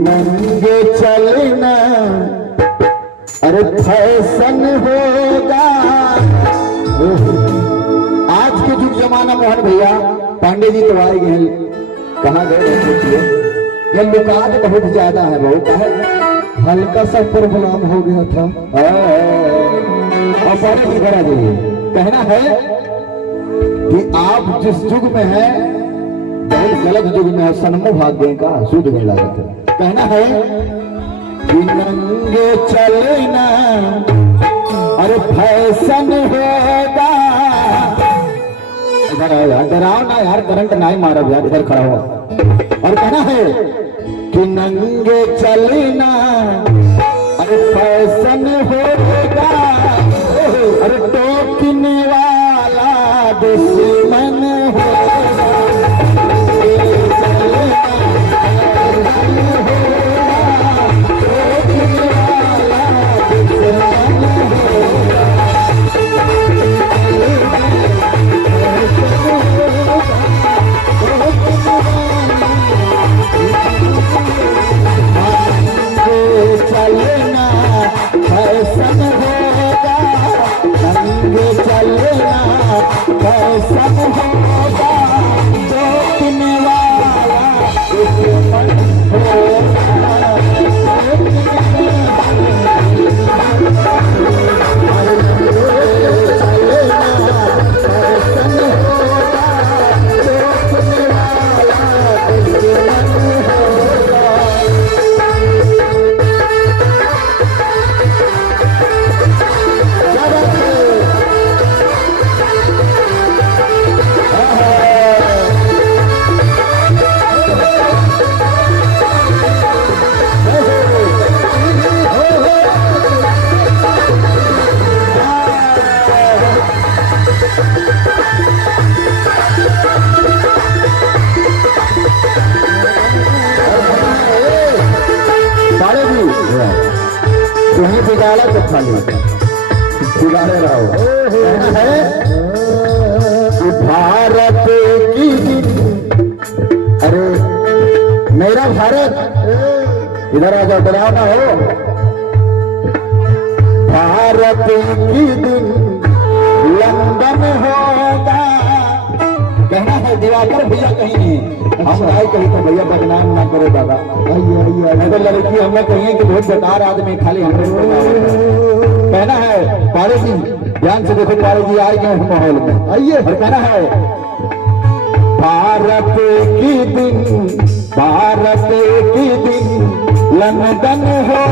नंगे चलना अरे फैशन होगा। आज के जुग जमाना मोहन भैया पांडे जी तो आए गए, कहाँ गए पूछिए, ये लुकात बहुत ज्यादा है, बहुत है, हल्का सा प्रॉब्लम हो गया था। और सारे की करा जाइए, कहना है कि आप जिस युग में है बहुत गलत युग में है, सन्मो भाग्य का शुद्ध गला जाता है। कहना है कि नंगे चलना अरे फैशन होगा। इधर आओ यार, डराओ ना यार, करंट ना ही मारो यार, इधर खड़ा हो। और कहना है कि नंगे चलना अरे फैशन होगा। अरे टोकने वाला दुश्मन होगा। चलना फैशन होगा, नंगे चलना फैशन होगा। टोकने वाला दुश्मन होगा। तुम्हें बिगाड़ा तो खाली बिगाड़े रहो। है भारत की, अरे मेरा भारत, इधर आ जाओ, डराओ ना हो। भारत की दिन लंदन होगा। कहना है दिवाकर भैया कहीं नहीं, हम आए कहीं तो भैया बदनाम ना करो दादा। आइए लड़की हमें कहिए कि बहुत बेकार आदमी, खाली हमने कहना है। पारे जी ध्यान से देखो, पारे जी आए गए माहौल में, आइए। और कहना है भारत की दिन, भारत की दिन लंदन हो